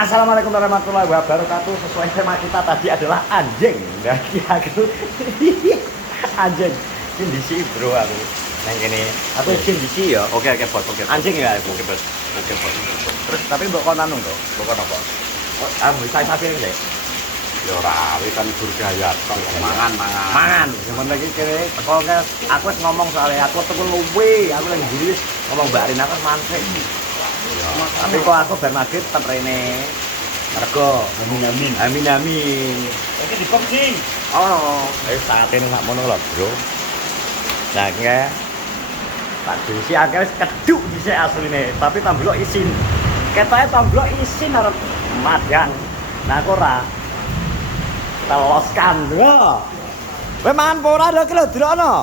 Assalamualaikum warahmatullahi wabarakatuh. Sesuai tema kita tadi adalah anjing. Nah, aku anjing. Ini disi bro aku. Yang ini. Aku izin disi ya. Oke bos, oke. Anjing ya aku. Oke bos. Terus tapi mbok kon anu to? Mbok kon apa? Oh, saya pasir sih. Ya ora, wis kan budaya tok mangan. Mangan. Cuman lagi kene teko aku wis ngomong soalnya aku tuku luwe, aku lagi mburi ngomong Mbak Rina kan mantep. Tapi kok aku bar maghrib tetep rene. Mergo amin. Oke di pom sing. Oh, saat ini sak mono lho, Bro. Lah nggih. Tak diisi akeh wis keduk dhisik asline, tapi tamblok isin. Ketoke tamblok isin arep madang. Nah aku ora teloskan lho. Kowe mangan apa ora lho ki lho delokno.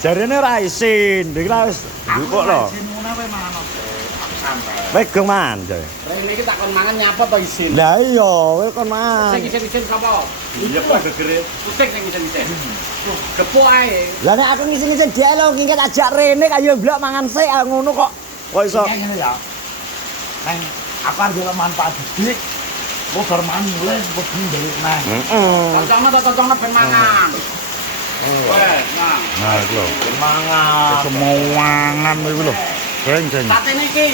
Jarene ora isin. Iki wis ndukuk lho. Kowe gong mangan jare. Rene iki tak kon mangan nyapa to isin. Lah iya, kowe kon mangan. Sing isin sapa? Iya kok gegere. Pusing sing isin. Gepuk ae. Lah nek aku ngisin-ngisin dhek lho ngingket ajak rene kayu blok mangan sik ngono kok. Kok iso? Ngene ya. Neng, aku arep manfaat dik. Kok bar mangan mulai kok ndek neh. Cocokno ben mangan. Wes, nah. Nah, iki lho. Mangan. Semuangan iki lho. Jeng. Satene iki.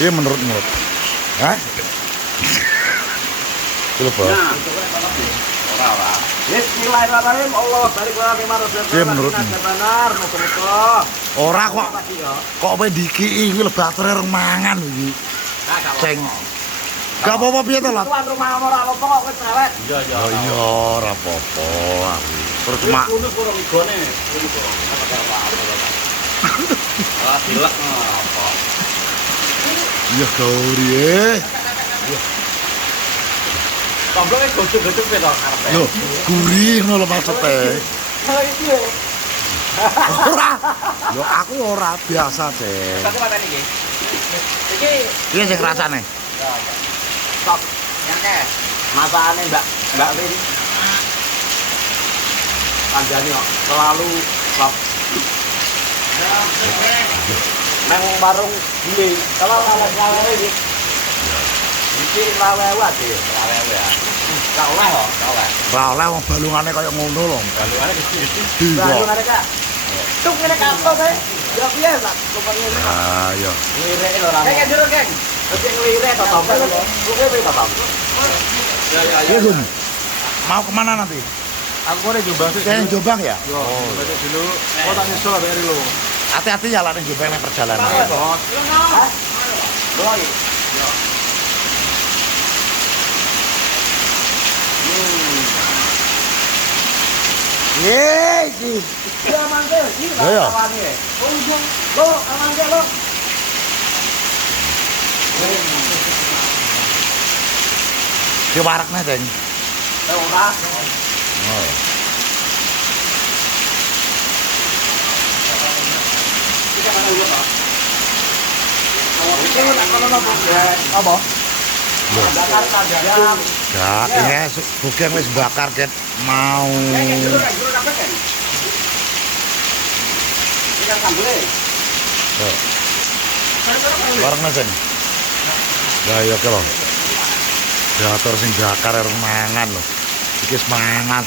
Iya menurutmu? Hah? Iki lho, Bos. Nah, Ora. Bismillahirrahmanirrahim. Allah barik lana fi marzuqna. Iya, menurutmu? Benar, muga-muga. Ora kok kowe diki iki lho bature reng mangan iki. Ceng. Gak apa-apa piye to, Lat? Tuan rumah ora apa-apa kok kowe cerewet. Iya. Oh iya, ora apa-apa. Terus cuma Kunus kurang igone. Ah, dilek apa? iya gauri eh. Tombloke gocok-gocok pe to karepe. Lho, gurih ngono lho maksude. Kalau iki lho. Ora. Yo aku ora biasa, Ceng. satu matane iki. Iki Piye sing rasane? Stop. nyake. Masakane Mbak Win. Kandhane kok selalu stop. Nang warung dhewe. Kalau lawe-lawe iki. Iki lawe-lawe ya. Lawe ya. Gak oleh kok, gak oleh. Ora oleh wong balungane kaya ngono lho. Balungane gede-gede. Iya. Balungane kak. Tuk ngene kato kae. Ya piye tak lupa ngene. Ah, iya. Lirike lho ra. Kayak jero, Geng. Tapi ngelirek to tombol. Kuwi piye to tombol? Ya. Iya, Gun. Mau kemana nanti? Aku ora Jombang sih. Saya Jombang ya? Yo, baca dulu. Kok tak nyusul bari lho. Hati-hati ya lah ning Jombang ning perjalanan. Bos. Hah? Boy. Ye, iki. Ya mangke, iki Ya, ya. kawane. Oh iya. Lo, mangke lo. Ki warakne, Ceng. Ora. Oh. Kita kan ulo to. Iki tak kono apa? Apa? Bakar kandang. Ya, ini bugeng wis bakar ket mau. Kayak jero kabeh kan. Iki kan sambele. Yo. Warakne, Ceng. Ya iya ke lho. Diatur sing bakar arep mangan lho. Iki wis mangan.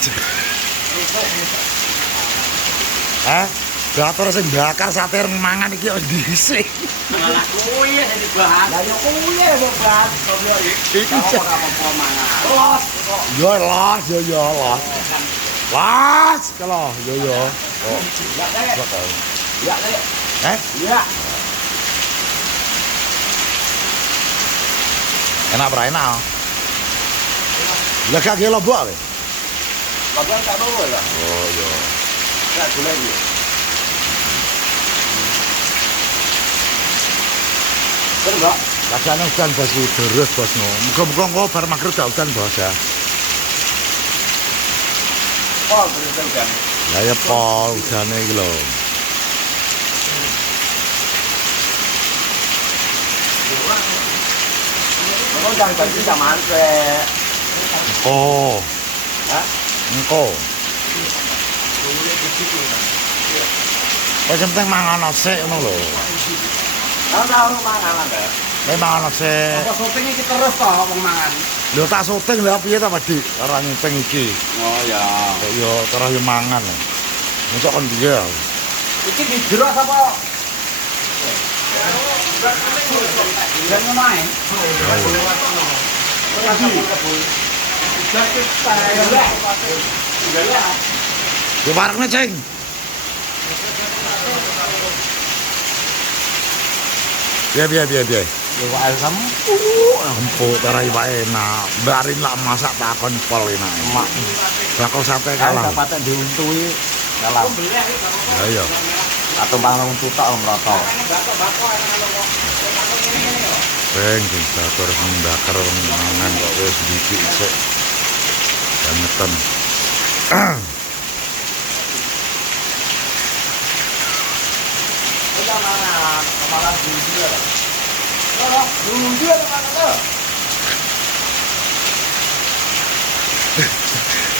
Hah? Diatur sing bakar sate arep mangan iki wis dhisik. Lah kuwi ya dadi bahan. Lah yo kuwi ya mbok bahas goblok iki. Iki Apa mangan. Los. yo los, yo los. Los, kalau yo. Oh, Ya kayak. bakal. Ya kayak. Eh, Ya. enak ora enak. Lah gak ge lombok kowe. Bapak tak bawa lah. Oh, yo. Ya gula iki. Enggak. Kadang hujan bos iki deres bosno. Muga-muga engko bar magrib gak hujan bos ya. Oh, berita kan. Lah ya pol hujane iki lho. Mau jangan ganti sama antre. Oh. Hah? Engko. Wis penting mangan sik ngono lho. Tahu mana lah, Memang ana sih. Apa syuting iki terus toh wong mangan. Lho tak syuting lha piye ta, Pak Dik? Ora nyuting iki. Oh ya. Kok yo terus yo mangan. Mosok kon piye? Iki dijero apa? Dan ngomae. Yo barengnya, Ceng. Biar. Yo wae sempu. Empuk tarai wae enak. Barin lah masak takon pol enak. Mak. Bakal sate Kan kalah. dapat diuntui dalam Ya iya. atau bangun tutak om rata. Beng sing bakar bakar mangan kok wis sedikit sik. Gametan. Kita mana kemalan dia. Oh, dia mana?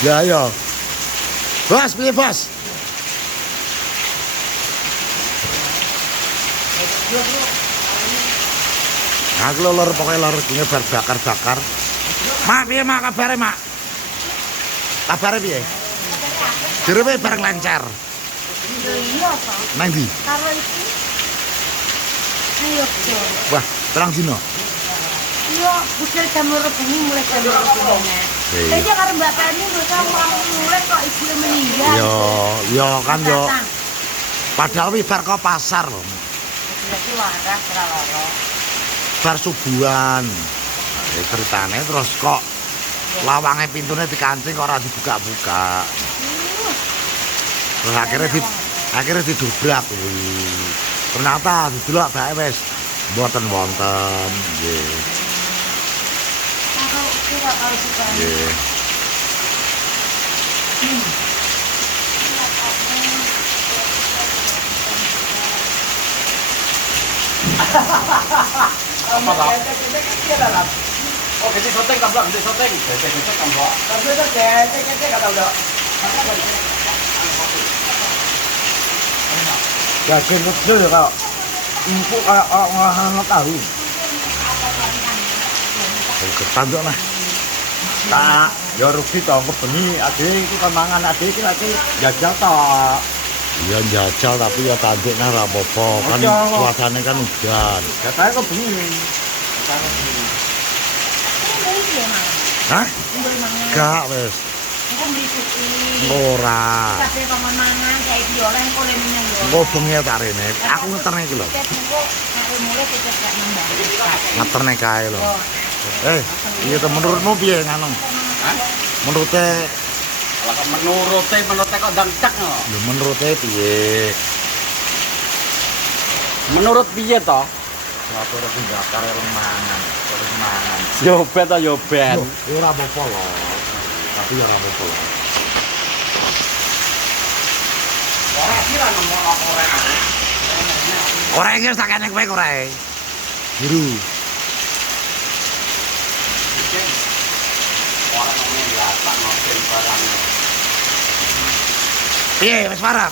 Ya iya. Bos, piye bos? Aku lor pokoknya lor nyebar bakar-bakar. Mak, piye mak kabare mak? Kabare piye? Direwe bareng lancar. Iya, Pak. Nang ndi? Karo iki. Ayo, Bro. Wah, terang dino. Iya, budal jam 2 bengi mulai jam 2 bengi. Iya. Jadi karo Mbak Pani dosa wong mulai kok ibu meninggal. Yo kan yo. Datang. Padahal wi bar kok pasar lho. Jadi waras ora loro. Bar subuhan. Ceritane terus kok lawange pintune dikancing kok ora dibuka-buka. Terus akhirnya didobrak kuwi. Ternyata didelok bae wis mboten wonten nggih. Kalau kira kalau suka. Nggih. Apa toh? Oh, gede syuting kan belum? Gede syuting. Gede kan belum? Tapi itu gede kata udah. Daging kecil ya kak. Empuk kayak orang tahu. Ketanduk lah. Tak, ya rugi toh kebengi ade iki kon mangan ade iki lagi jajal toh. Iya jajal tapi ya tanduk nah ora apa-apa. Kan Iya. suasane kan udan. Jatahe kebengi. Hah? Gak wis. Aku beli suki. Ora. Kabeh paman mangan kayak iki oleh kok le minang yo. Engko bengi tak rene. Aku ngeterne iki lho. Engko aku mulai kita gak nambah. Ngeterne kae lho. Oh, Iya to menurutmu piye ngono? Hah? Menurute Lah menurute kok dangcak no. lho menurute piye? Menurut piye toh? Suatu roti bakar yang mangan, terus mangan. Yo bet to yo bet. Ya ora apa-apa lho. Tapi ya ora apa-apa lho. Ora kira nomor apa ora. Ora iki wis tak kene kowe ora. Biru. Orang ngomongin biasa ngobrol barang. Piye wis parah?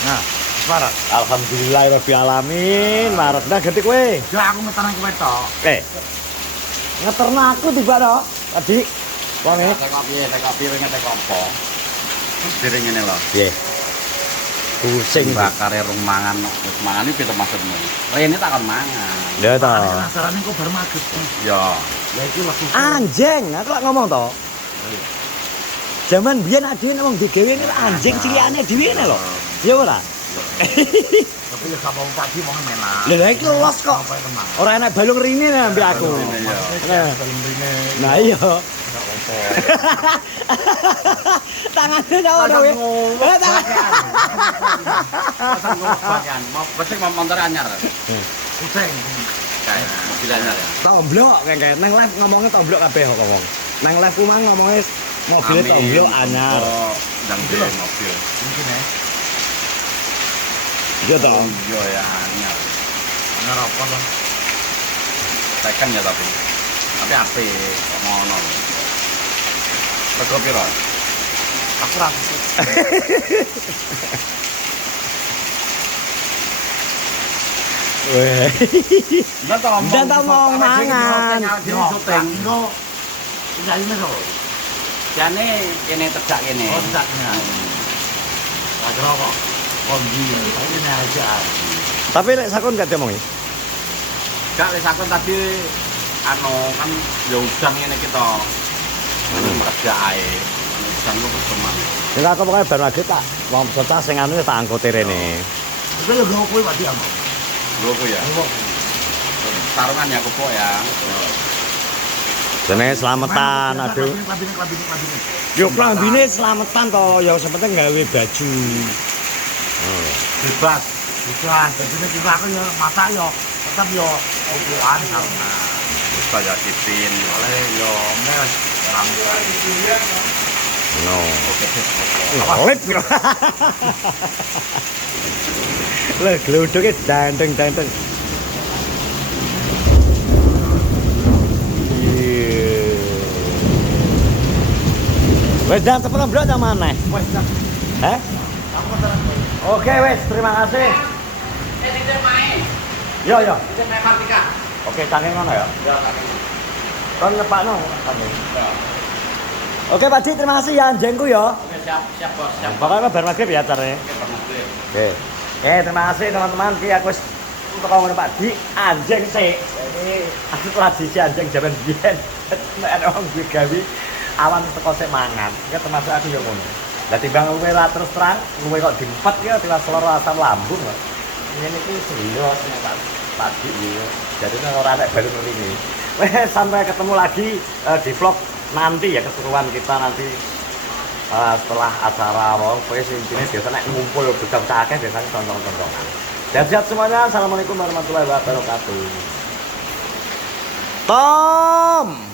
Nah, wis parah. Alhamdulillah rabbil alamin. Marep dah gede kowe. Ya aku ngeterne kowe tok. Ngeterna aku tiba toh. Tadi wong e. Tekok piye, tekok piring, tekok apa? Piring ngene lho. Piye? Pusing Bakare rung mangan, wis mangan iki piye maksudmu? Rene tak kon mangan. Ya toh. Penasaran kok bar maghrib. Ya. Lah iki lho Anjing, aku lak ngomong toh. Zaman biyen adine ngomong digawe ini anjing cilikane dhewe ngene lho. Ya ora? tapi ya sama pagi mau menak. Lha iki los kok. Apa tenang. Ora enak balung rine ambek aku. Rine, Ya, ya. dalam rine. Nah iya. Enggak apa. Tangannya nyawa Pasang dong. ngolok Pasang ngobakan. Mau becik mau motor anyar. Kucing. Kayak mobil anyar ya. Tomblok kayak nang live ngomongnya tomblok kabeh kok ngomong. Nang live ku mang ngomongnya mobilnya tomblok anyar. Oh, ndang dhewe mobil. Mungkin ya. Iya toh. Iya ya anyar. Anyar apa lah? Tekan ya tapi. Tapi apik kok ngono. Rego piro? Aku ra. Weh. Ndak tak mau mangan. Syuting. Ini so. Jane kene tegak kene. Oh, tak kena. Lagi rokok. Kombi, ini aja. Tapi lek sakon gak diomongi. Gak wis aku tadi anu kan ya udan ngene kita. Anu kerja ae. Udan lu berteman. Ya aku pokoke bar maghrib tak wong bocah sing anu tak angkute rene. Itu ya gak kuwi Pak Diam. Lho ku ya. Tarungan ya kepok ya. Jenenge slametan, aduh. Yo klambine slametan to, ya sepenting gawe baju. Bebas. Bebas. Jadi kita aku ya masak ya tetap ya ukuran sama. Saya kipin. Oleh yo mes No. Ngelip. Lah gludhuke danteng-danteng. Wes jan cepet blok nang maneh. wes dah. Heh? Aku terang. Oke wes, terima kasih. Ini main. Yo yo. Ini main Martika. Oke, tangan mana ya? Ya, kakek. Kon ngepakno. Oke Pak Ji, terima kasih ya anjingku ya. Oke, siap, siap bos, siap. Pokoknya bar maghrib ya acaranya. Oke. Terima kasih teman-teman. Ki aku wis untuk ngomong Pak Di anjing sih. Ini aku tradisi anjing zaman biyen. Nek ana wong duwe gawe awan teko sik mangan. Ya termasuk aku ya ngono. Lah timbang luwe lah terus terang, luwe kok diempet ya tiwas lara asam lambung kok. Ngene iki serius nek Pak Di ya. Jadi ora nek baru ngene. Wes sampai ketemu lagi di vlog nanti ya keseruan kita nanti setelah acara wong pokoknya intinya biasa nek ngumpul bocah akeh biasanya tonton-tontonan. Sehat-sehat semuanya. Assalamualaikum warahmatullahi wabarakatuh. Tom.